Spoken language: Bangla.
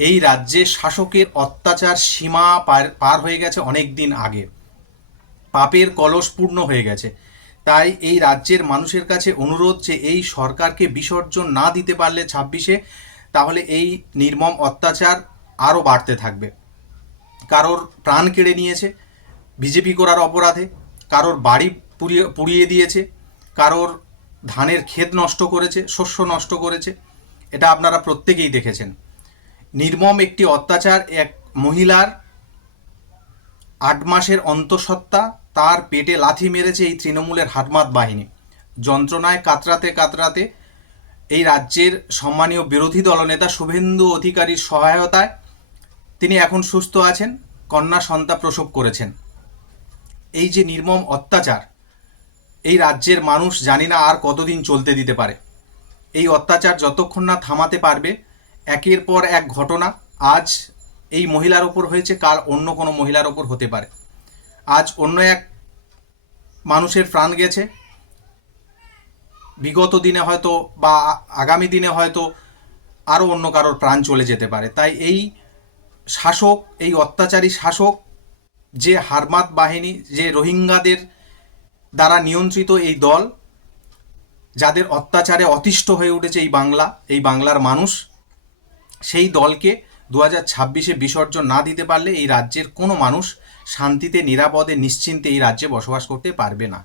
এই রাজ্যে শাসকের অত্যাচার সীমা পার হয়ে গেছে অনেক দিন আগে। পাপের কলস পূর্ণ হয়ে গেছে। তাই এই রাজ্যের মানুষের কাছে অনুরোধ যে এই সরকারকে বিসর্জন না দিতে পারলে ছাব্বিশে, তাহলে এই নির্মম অত্যাচার আরও বাড়তে থাকবে। কারোর প্রাণ কেড়ে নিয়েছে, বিজেপি করার অপরাধে, কারোর বাড়ি পুড়িয়ে পুড়িয়ে দিয়েছে, কারোর ধানের ক্ষেত নষ্ট করেছে, শস্য নষ্ট করেছে। এটা আপনারা প্রত্যেকেই দেখেছেন। নির্মম একটি অত্যাচার এক মহিলার আট মাসের অন্তঃসত্ত্বা তার পেটে লাথি মেরেছে এই তৃণমূলের হাটমাত বাহিনী। যন্ত্রণায় কাতরাতে কাতরাতে এই রাজ্যের সম্মানীয় বিরোধী দলনেতা শুভেন্দু অধিকারীর সহায়তায় তিনি এখন সুস্থ আছেন, কন্যা সন্তান প্রসব করেছেন। এই যে নির্মম অত্যাচার, এই রাজ্যের মানুষ জানি না আর কতদিন চলতে দিতে পারে। এই অত্যাচার যতক্ষণ না থামাতে পারবে একের পর এক ঘটনা আজ এই মহিলার ওপর হয়েছে, কাল অন্য কোনো মহিলার ওপর হতে পারে। আজ অন্য এক মানুষের প্রাণ গেছে। বিগত দিনে হয়তো বা আগামী দিনে হয়তো আরও অন্য কারোর প্রাণ চলে যেতে পারে। তাই এই শাসক, এই অত্যাচারী শাসক, যে হারমাত বাহিনী, যে রোহিঙ্গাদের দ্বারা নিয়ন্ত্রিত এই দল, যাদের অত্যাচারে অতিষ্ঠ হয়ে উঠেছে এই বাংলা, এই বাংলার মানুষ সেই দলকে দু হাজার ছাব্বিশে বিসর্জন না দিতে পারলে এই রাজ্যের কোনো মানুষ শান্তিতে, নিরাপদে, নিশ্চিন্তে এই রাজ্যে বসবাস করতে পারবে না।